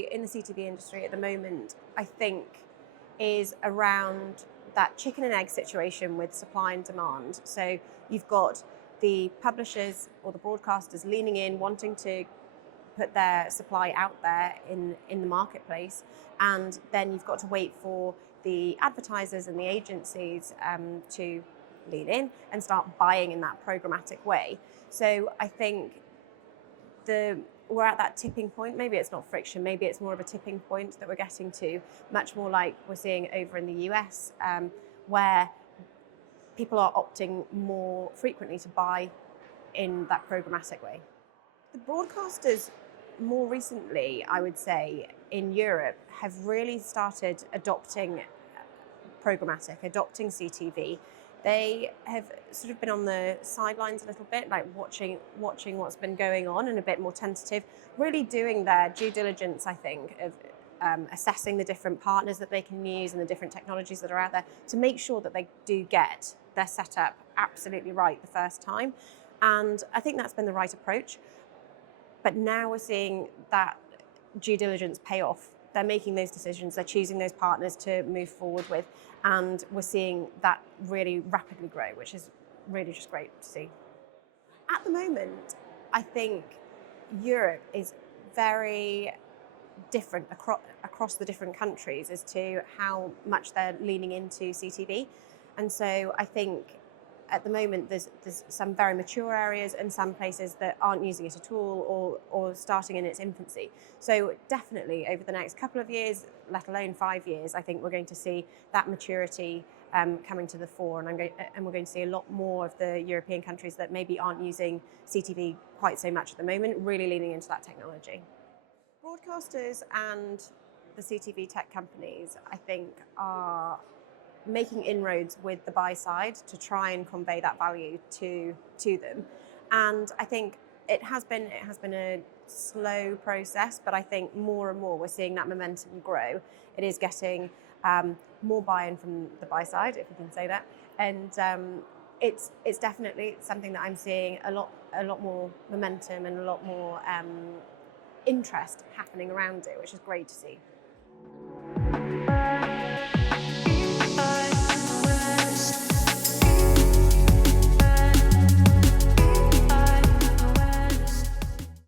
industry, in the CTV industry at the moment, I think, is around that chicken and egg situation with supply and demand. So you've got the publishers or the broadcasters leaning in, wanting to put their supply out there in the marketplace, and then you've got to wait for the advertisers and the agencies to lean in and start buying in that programmatic way. So I think we're at that tipping point. Maybe it's not friction, maybe it's more of a tipping point that we're getting to, much more like we're seeing over in the US, where people are opting more frequently to buy in that programmatic way. The broadcasters more recently, I would say, in Europe have really started adopting programmatic, adopting CTV. They have sort of been on the sidelines a little bit, like watching what's been going on and a bit more tentative, really doing their due diligence, I think, of assessing the different partners that they can use and the different technologies that are out there to make sure that they do get their setup absolutely right the first time. And I think that's been the right approach. But now we're seeing that due diligence pay off. They're making those decisions, they're choosing those partners to move forward with, and we're seeing that really rapidly grow, which is really just great to see. At the moment, I think Europe is very different across the different countries as to how much they're leaning into CTV. And so I think at the moment there's some very mature areas and some places that aren't using it at all or starting in its infancy. So definitely over the next couple of years, let alone 5 years, I think we're going to see that maturity coming to the fore, and we're going to see a lot more of the European countries that maybe aren't using CTV quite so much at the moment, really leaning into that technology. Broadcasters and the CTV tech companies, I think, are making inroads with the buy side to try and convey that value to them. And I think it has been a slow process, but I think more and more we're seeing that momentum grow. It is getting more buy-in from the buy side, if you can say that, and it's definitely something that I'm seeing a lot more momentum and a lot more interest happening around it, which is great to see.